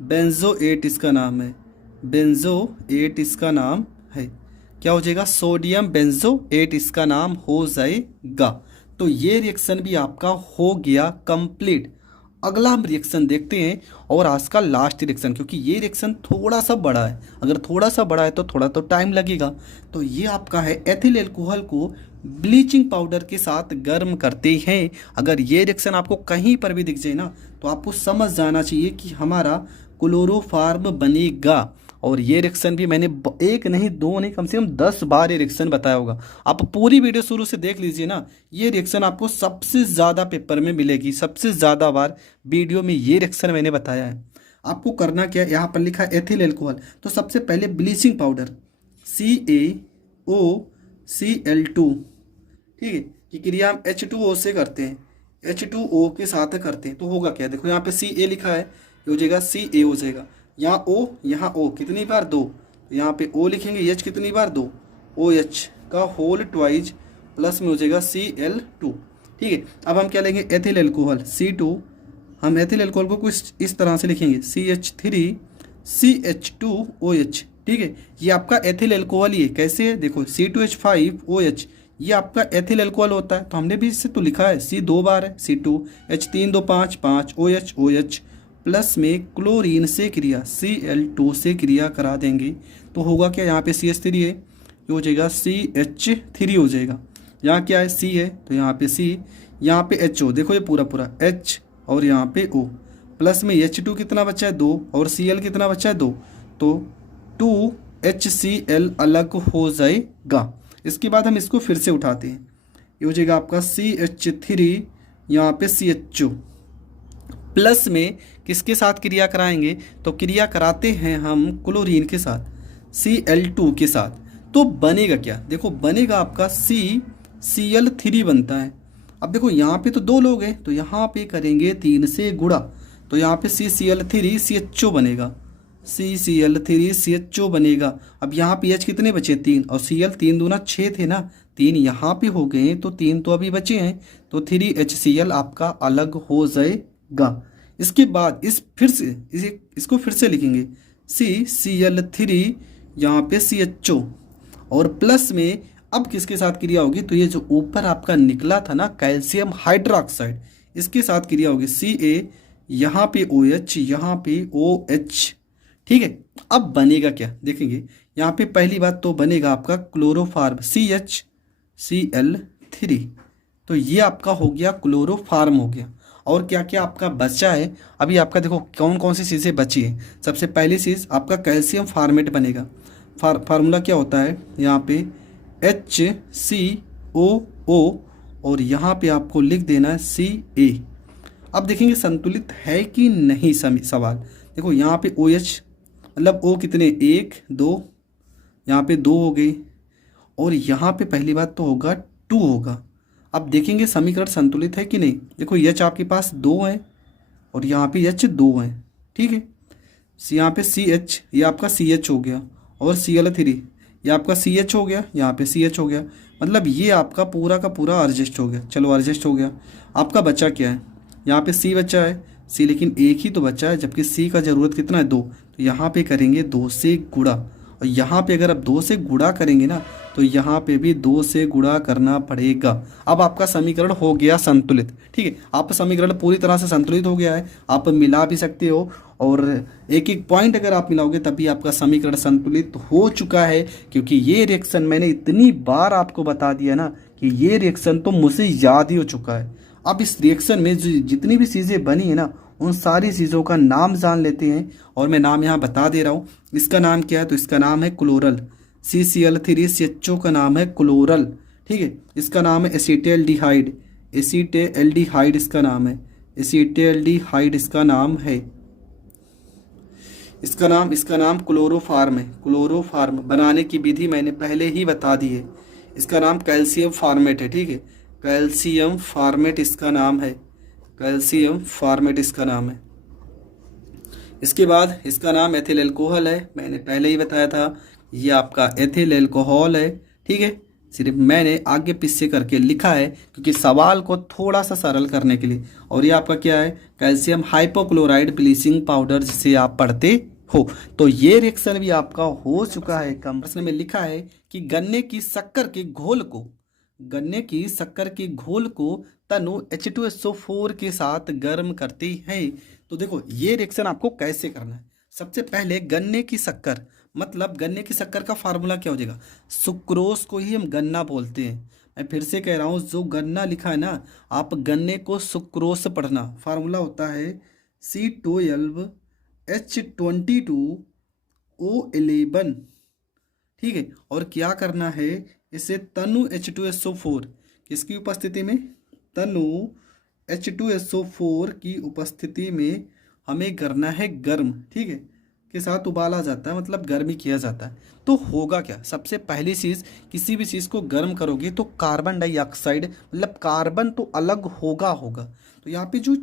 बेंजोएट इसका नाम है। बेंजोएट इसका नाम है। क्या हो जाएगा? सोडियम बेंजोएट इसका नाम हो जाएगा। तो ये रिएक्शन भी आपका हो गया कंप्लीट। अगला हम रिएक्शन देखते हैं और आज का लास्ट रिएक्शन, क्योंकि ये रिएक्शन थोड़ा सा बड़ा है। अगर थोड़ा सा बड़ा है तो थोड़ा तो टाइम लगेगा। तो ये आपका है एथिल एल्कोहल को ब्लीचिंग पाउडर के साथ गर्म करते हैं। अगर ये रिएक्शन आपको कहीं पर भी दिख जाए ना, तो आपको समझ जाना चाहिए कि हमारा क्लोरोफार्म बनेगा। और ये रिएक्शन भी मैंने एक नहीं, 2 नहीं, कम से कम 10 बार ये रिएक्शन बताया होगा। आप पूरी वीडियो शुरू से देख लीजिए ना, ये रिएक्शन आपको सबसे ज़्यादा पेपर में मिलेगी। सबसे ज़्यादा बार वीडियो में ये रिएक्शन मैंने बताया है। आपको करना क्या है? यहाँ पर लिखा है एथिल एल्कोहल, तो सबसे पहले ब्लीचिंग पाउडर CaOCl2। ठीक है, कि क्रिया हम H2O से करते हैं, H2O के साथ करते हैं। तो होगा क्या? देखो यहाँ पे Ca लिखा है, ये हो जाएगा Ca हो जाएगा। यहाँ O, यहाँ O कितनी बार? 2। यहाँ पे O लिखेंगे, H कितनी बार? 2। OH का होल ट्वाइज प्लस में हो जाएगा Cl2। ठीक है, अब हम क्या लेंगे? Ethyl alcohol C2। हम एथिल एल्कोहल को कुछ इस तरह से लिखेंगे CH3CH2OH। ठीक है, ये आपका एथिल एल्कोहल ही है। कैसे है? देखो C2H5OH, ये आपका एथिल एल्कोहल होता है। तो हमने भी इससे तो लिखा है, C 2 बार है C2H3 2 5 5 OH प्लस में क्लोरीन से क्रिया Cl2 से क्रिया करा देंगे। तो होगा क्या? यहाँ पे CH3 है, ये हो जाएगा CH3 हो जाएगा। यहाँ क्या है? C है, तो यहाँ पे C, यहाँ पे HO। देखो ये पूरा H और यहाँ पे O प्लस में H2 कितना बचा है? 2 और Cl कितना बचा है? 2। तो 2HCl अलग हो जाएगा। इसके बाद हम इसको फिर से उठाते हैं, ये हो जाएगा आपका CH3, यहाँ पे CHO प्लस में किसके साथ क्रिया कराएंगे? तो क्रिया कराते हैं हम क्लोरीन के साथ, Cl2 के साथ। तो बनेगा क्या? देखो बनेगा आपका CCl3 बनता है। अब देखो यहाँ पे तो 2 लोग हैं, तो यहाँ पे करेंगे 3 से गुणा। तो यहाँ पे CCl3CHO बनेगा, CCl3CHO बनेगा। अब यहाँ पे H कितने बचे? 3 और Cl 3 दूना 6 थे ना, 3 यहाँ पे हो गए, तो 3 तो अभी बचे हैं। तो 3HCl आपका अलग हो जाएगा। इसके बाद इसको फिर से लिखेंगे CCl3 यहाँ पे CHO और प्लस में अब किसके साथ क्रिया होगी? तो ये जो ऊपर आपका निकला था ना कैल्शियम हाइड्रोक्साइड, इसके साथ क्रिया होगी Ca, यहाँ पे OH, यहाँ पे OH। ठीक है, अब बनेगा क्या? देखेंगे यहाँ पे पहली बात तो बनेगा आपका क्लोरोफार्म CHCl3। तो ये आपका हो गया क्लोरोफार्म हो गया। और क्या क्या आपका बचा है अभी? आपका देखो कौन कौन सी चीज़ें बची है। सबसे पहली चीज़ आपका कैल्शियम फार्मेट बनेगा। फार्मूला क्या होता है? यहाँ पे HCOO और यहाँ पे आपको लिख देना है Ca। अब देखेंगे संतुलित है कि नहीं सवाल। देखो यहाँ पे OH मतलब O कितने, 1 2, यहाँ पे 2 हो गई, और यहाँ पे पहली बात तो होगा 2 होगा। अब देखेंगे समीकरण संतुलित है कि नहीं। देखो H आपके पास 2 है और यहाँ पे H 2 है, ठीक है। यहाँ पे CH ये आपका CH हो गया, और Cl3 ये आपका CH हो गया, यहाँ पे CH हो गया, मतलब ये आपका पूरा का पूरा एडजस्ट हो गया। चलो एडजस्ट हो गया। आपका बचा क्या है, यहाँ पे C बचा है, C लेकिन एक ही तो बचा है, जबकि C का ज़रूरत कितना है 2, तो यहाँ पे करेंगे 2 से गुणा, और यहाँ पे अगर आप 2 से गुणा करेंगे ना तो यहाँ पे भी 2 से गुणा करना पड़ेगा। अब आपका समीकरण हो गया संतुलित, ठीक है। आपका समीकरण पूरी तरह से संतुलित हो गया है। आप मिला भी सकते हो, और एक एक पॉइंट अगर आप मिलाओगे तभी आपका समीकरण संतुलित हो चुका है, क्योंकि ये रिएक्शन मैंने इतनी बार आपको बता दिया ना कि ये रिएक्शन तो मुझे याद ही हो चुका है। अब इस रिएक्शन में जो जितनी भी चीज़ें बनी है ना उन सारी चीज़ों का नाम जान लेते हैं, और मैं नाम यहाँ बता दे रहा हूँ। इसका नाम क्या है, तो इसका नाम है क्लोरल। CCl3CHO का नाम है क्लोरल, ठीक है। इसका नाम है एसीटेल्डिहाइड, एसीटेल्डिहाइड इसका नाम है, एसीटेल्डिहाइड इसका नाम है। इसका नाम क्लोरोफार्म है। क्लोरोफार्म बनाने की विधि मैंने पहले ही बता दी है। इसका नाम कैल्शियम फार्मेट है, ठीक है। कैल्शियम फार्मेट इसका नाम है, कैल्शियम फार्मेट इसका नाम है। इसके बाद इसका नाम एथिल एल्कोहल है, मैंने पहले ही बताया था ये आपका एथिल एल्कोहल है, ठीक है। सिर्फ मैंने आगे पीछे करके लिखा है क्योंकि सवाल को थोड़ा सा सरल करने के लिए। और ये आपका क्या है, कैल्शियम हाइपोक्लोराइड ब्लीचिंग पाउडर, जिसे आप पढ़ते हो। तो ये रिएक्शन भी आपका हो चुका है। कम प्रश्न में लिखा है कि गन्ने की शक्कर के घोल को तनु H2SO4 के साथ गर्म करती है। तो देखो ये रिएक्शन आपको कैसे करना है। सबसे पहले गन्ने की शक्कर, मतलब गन्ने की शक्कर का फार्मूला क्या हो जाएगा, सुक्रोज को ही हम गन्ना बोलते हैं। मैं फिर से कह रहा हूँ, जो गन्ना लिखा है ना आप गन्ने को सुक्रोज से पढ़ना। फार्मूला होता है C12H22O11, ठीक है। और क्या करना है, इसे तनु H2SO4 किसकी उपस्थिति में, तनु H2SO4 की उपस्थिति में हमें करना है गर्म, ठीक है। के साथ उबाला जाता है, मतलब गर्मी किया जाता है। तो होगा क्या, सबसे पहली चीज़, किसी भी चीज़ को गर्म करोगे तो कार्बन डाइऑक्साइड मतलब कार्बन तो अलग होगा। तो यहाँ पे जो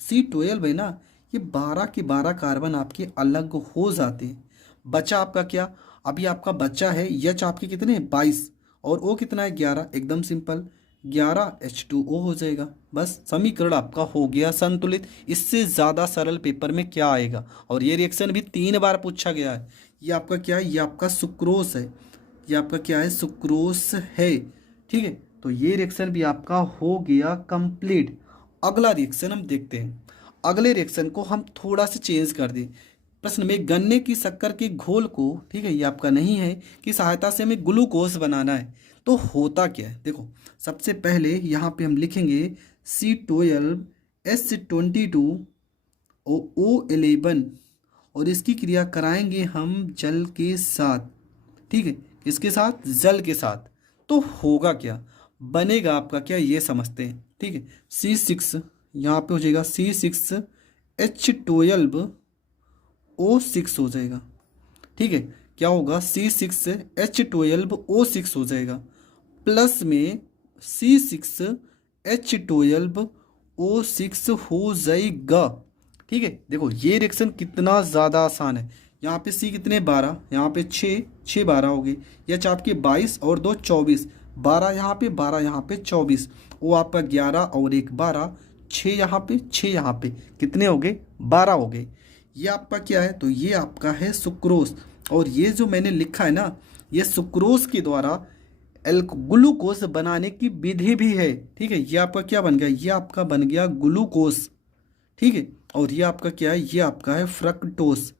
C12 है ना, ये 12 के 12 कार्बन आपके अलग हो जाते हैं। बचा आपका क्या, अभी आपका बचा है H आपके कितने 22 और O कितना है 11, एकदम सिंपल 11H2O हो जाएगा। बस समीकरण आपका हो गया संतुलित। इससे ज़्यादा सरल पेपर में क्या आएगा। और ये रिएक्शन भी 3 बार पूछा गया है। ये आपका क्या है, ये आपका सुक्रोस है, ये आपका क्या है सुक्रोस है, ठीक है। तो ये रिएक्शन भी आपका हो गया कंप्लीट। अगला रिएक्शन हम देखते हैं। अगले रिएक्शन को हम थोड़ा सा चेंज कर दें। प्रश्न में गन्ने की शक्कर के घोल को, ठीक है, ये आपका नहीं है, की सहायता से हमें ग्लूकोज बनाना है। तो होता क्या है, देखो सबसे पहले यहाँ पे हम लिखेंगे C12H22O11 और इसकी क्रिया कराएंगे हम जल के साथ, ठीक है। किसके साथ, जल के साथ। तो होगा क्या, बनेगा आपका क्या, ये समझते हैं, ठीक है। C6 यहाँ पे हो जाएगा C6H12O6 हो जाएगा, ठीक है। क्या होगा, C6H12O6 हो जाएगा, प्लस में C6H12O6 हो जाएगा, ठीक है। देखो ये रिएक्शन कितना ज़्यादा आसान है। यहाँ पे C कितने 12, यहाँ पे 6 12 हो गए। H आपके 22 और 2 24, 12 यहाँ पे 12 यहाँ पे 24, वो आपका 11 और 1 12, 6 यहाँ पे 6 यहाँ पे कितने हो गए 12 हो गए। ये आपका क्या है, तो ये आपका है सुक्रोज। और ये जो मैंने लिखा है ना, ये सुक्रोज के द्वारा ग्लूकोज बनाने की विधि भी है, ठीक है। ये आपका क्या बन गया, ये आपका बन गया ग्लूकोज, ठीक है। और ये आपका क्या है, ये आपका है फ्रक्टोज,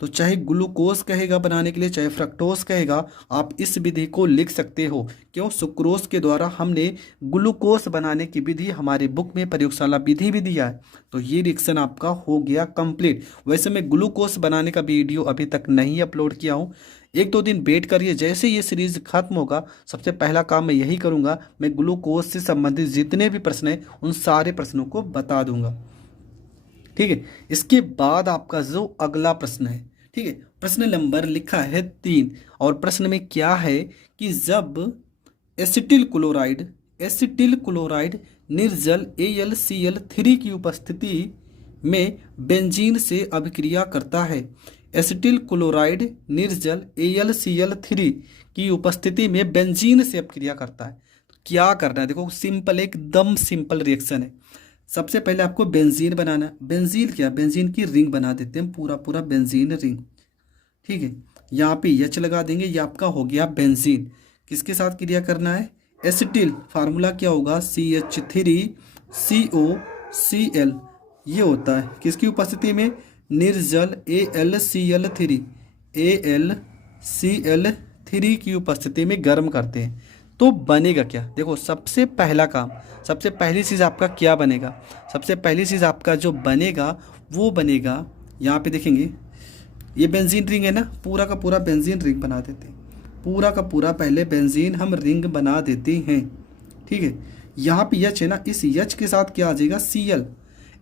तो चाहे ग्लूकोज कहेगा बनाने के लिए, चाहे फ्रक्टोज कहेगा, आप इस विधि को लिख सकते हो। क्यों? सुक्रोज के द्वारा हमने ग्लूकोज बनाने की विधि हमारे बुक में प्रयोगशाला विधि भी दिया है। तो ये रिएक्शन आपका हो गया कंप्लीट। वैसे मैं ग्लूकोज बनाने का वीडियो अभी तक नहीं अपलोड किया हूँ, 1-2 दिन वेट करिए। जैसे ये सीरीज खत्म होगा सबसे पहला काम मैं यही करूँगा, मैं ग्लूकोज से संबंधित जितने भी प्रश्न हैं उन सारे प्रश्नों को बता दूंगा। ठीक है, इसके बाद आपका जो अगला प्रश्न है, ठीक है, प्रश्न नंबर लिखा है 3 और प्रश्न में क्या है कि जब एसिटिल क्लोराइड निर्जल AlCl3 की उपस्थिति में बेंजीन से अभिक्रिया करता है। एसिटिल क्लोराइड निर्जल AlCl3 की उपस्थिति में बेंजीन से अभिक्रिया करता है। क्या करना है? देखो सिंपल, एकदम सिंपल रिएक्शन है। सबसे पहले आपको बेंजीन बनाना है। बेंजीन क्या? बेंजीन की रिंग बना देते हैं, पूरा पूरा बेंजीन रिंग। ठीक है, यहाँ पे H लगा देंगे, ये आपका हो गया बेंजीन। किसके साथ क्रिया करना है? एसिटिल, फार्मूला क्या होगा? CH3COCl। ये होता है किसकी उपस्थिति में? निर्जल AlCl3 की उपस्थिति में गर्म करते हैं। तो बनेगा क्या? देखो सबसे पहला काम, सबसे पहली चीज़ आपका क्या बनेगा? सबसे पहली चीज़ आपका जो बनेगा वो बनेगा, यहाँ पे देखेंगे ये बेंजीन रिंग है ना, पूरा का पूरा बेंजीन रिंग बना देते हैं। पूरा का पूरा पहले बेंजीन हम रिंग बना देते हैं। ठीक है, यहाँ पे H है ना, इस H के साथ क्या आ जाएगा? Cl।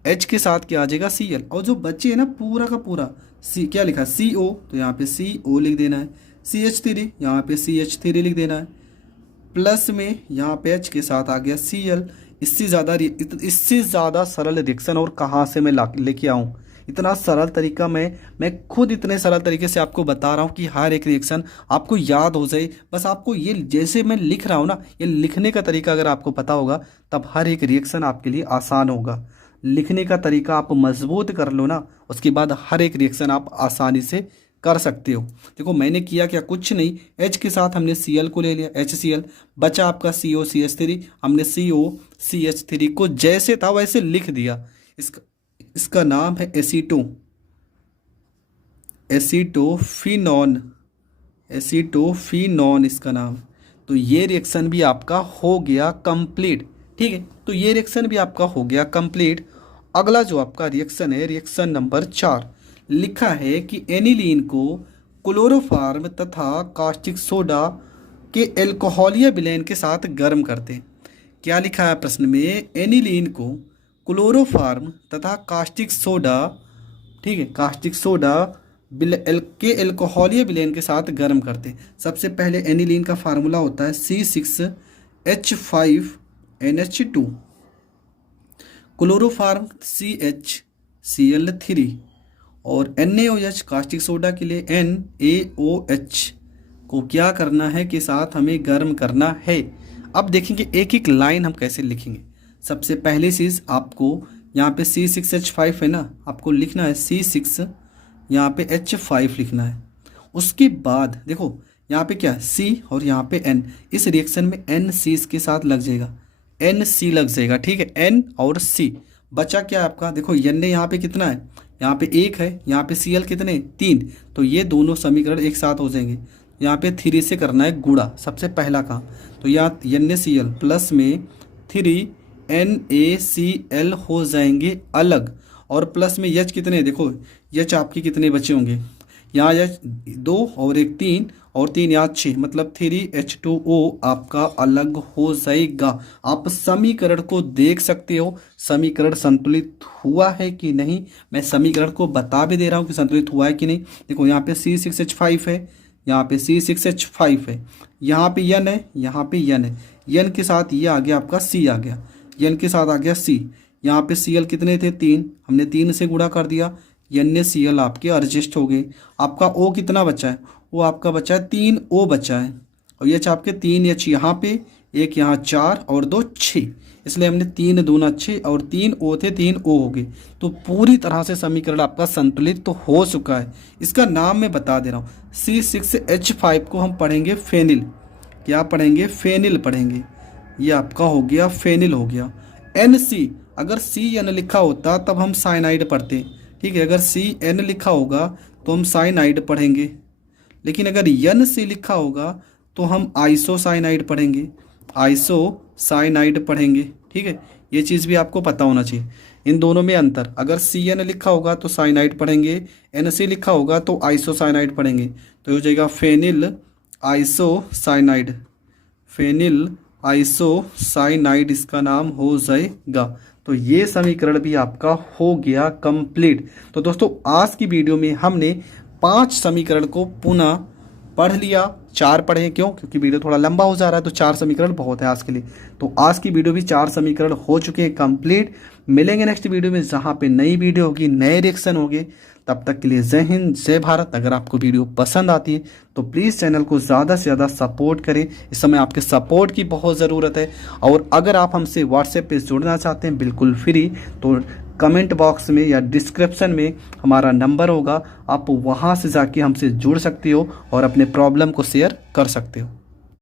H के साथ क्या आ जाएगा? Cl। और जो बचे है ना पूरा का पूरा क्या लिखा है? CO, तो यहाँ पे CO लिख देना है। CH3, यहाँ पे CH3 लिख देना है। प्लस में यहाँ पे H के साथ आ गया Cl। इससे ज़्यादा सरल रिएक्शन और कहाँ से मैं लेके आऊँ? इतना सरल तरीका मैं खुद इतने सरल तरीके से आपको बता रहा हूँ कि हर एक रिएक्शन आपको याद हो जाए। बस आपको ये जैसे मैं लिख रहा हूँ ना, ये लिखने का तरीका अगर आपको पता होगा तब हर एक रिएक्शन आपके लिए आसान होगा। लिखने का तरीका आप मजबूत कर लो ना, उसके बाद हर एक रिएक्शन आप आसानी से कर सकते हो। देखो मैंने किया क्या? कुछ नहीं, H के साथ हमने Cl को ले लिया, HCl, बचा आपका COCH3, हमने COCH3 को जैसे था वैसे लिख दिया। इसका नाम है एसीटोफिनॉन इसका नाम। तो ये रिएक्शन भी आपका हो गया कंप्लीट। ठीक है, तो ये रिएक्शन भी आपका हो गया कंप्लीट। अगला जो आपका रिएक्शन है, रिएक्शन नंबर 4, लिखा है कि एनिलीन को क्लोरोफॉर्म तथा कास्टिक सोडा के एल्कोहलीय विलयन के साथ गर्म करते हैं। क्या लिखा है प्रश्न में? एनिलीन को क्लोरोफॉर्म तथा कास्टिक सोडा, ठीक है, कास्टिक सोडा के एल्कोहलीय विलयन के साथ गर्म करते हैं। सबसे पहले एनिलीन का फार्मूला होता है C6H5NH2, क्लोरोफॉर्म CHCl3 और NaOH कास्टिक सोडा के लिए NaOH को क्या करना है कि साथ हमें गर्म करना है। अब देखेंगे एक एक लाइन हम कैसे लिखेंगे। सबसे पहली चीज़ आपको यहाँ पे C6H5 है ना, आपको लिखना है C6, यहाँ पे H5 लिखना है। उसके बाद देखो यहाँ पे क्या है? C और यहाँ पे N। इस रिएक्शन में NC इसके साथ लग जाएगा, NC लग जाएगा। ठीक है, N और C। बचा क्या आपका? देखो N यहाँ पे कितना है? यहाँ पे 1 है, यहाँ पे Cl कितने? 3। तो ये दोनों समीकरण एक साथ हो जाएंगे। यहाँ पे 3 से करना है गुणा, सबसे पहला काम। तो यहाँ NaCl प्लस में 3NaCl हो जाएंगे अलग, और प्लस में H कितने? देखो H आपके कितने बचे होंगे? यहाँ H 2 और 1 3 और 3 यहाँ 6, मतलब 3H2O आपका अलग हो जाएगा। आप समीकरण को देख सकते हो, समीकरण संतुलित हुआ है कि नहीं। मैं समीकरण को बता भी दे रहा हूँ कि संतुलित हुआ है कि नहीं। देखो यहाँ पे C6H5 है, यहाँ पे C6H5 है, यहाँ पे N है, यहाँ पे N है। N के साथ ये आ गया आपका C आ गया, N के साथ आ गया C। यहाँ पे Cl कितने थे? 3, हमने 3 से गुणा कर दिया, NaCl आपके एडजस्ट हो गए। आपका O कितना बचा है? वो आपका बचा है 3O बचा है, और H आपके 3H यहाँ पे, 1 यहाँ 4 और 2 6, इसलिए हमने 3 दूना 6 और 3O थे, 3O हो गए। तो पूरी तरह से समीकरण आपका संतुलित तो हो चुका है। इसका नाम मैं बता दे रहा हूँ, C6H5 को हम पढ़ेंगे फेनिल। क्या पढ़ेंगे? फेनिल पढ़ेंगे। ये आपका हो गया फेनिल हो गया। NC, अगर CN लिखा होता तब हम साइनाइड पढ़ते। ठीक है, अगर CN लिखा होगा तो हम साइनाइड पढ़ेंगे, लेकिन अगर यन से लिखा होगा तो हम आइसोसाइनाइड पढ़ेंगे, आइसोसाइनाइड पढ़ेंगे। ठीक है, ये चीज़ भी आपको पता होना चाहिए। इन दोनों में अंतर, अगर सी एन लिखा होगा तो साइनाइड पढ़ेंगे, एन सी लिखा होगा तो आइसोसाइनाइड पढ़ेंगे। तो हो जाएगा फेनिल आइसोसाइनाइड, फेनिल आइसोसाइनाइड इसका नाम हो जाएगा। तो ये समीकरण भी आपका हो गया कंप्लीट। तो दोस्तों आज की वीडियो में हमने 5 समीकरण को पुनः पढ़ लिया, 4 पढ़े, क्यों? क्योंकि वीडियो थोड़ा लंबा हो जा रहा है, तो 4 समीकरण बहुत है आज के लिए। तो आज की वीडियो भी 4 समीकरण हो चुके हैं कंप्लीट। मिलेंगे नेक्स्ट वीडियो में जहाँ पे नई वीडियो होगी, नए रिएक्शन होंगे। तब तक के लिए जय हिंद, जय भारत। अगर आपको वीडियो पसंद आती है तो प्लीज़ चैनल को ज़्यादा से ज़्यादा सपोर्ट करें, इस समय आपके सपोर्ट की बहुत ज़रूरत है। और अगर आप हमसे व्हाट्सएप पे जुड़ना चाहते हैं बिल्कुल फ्री, तो कमेंट बॉक्स में या डिस्क्रिप्शन में हमारा नंबर होगा, आप वहाँ से जाके हमसे जुड़ सकते हो और अपने प्रॉब्लम को शेयर कर सकते हो।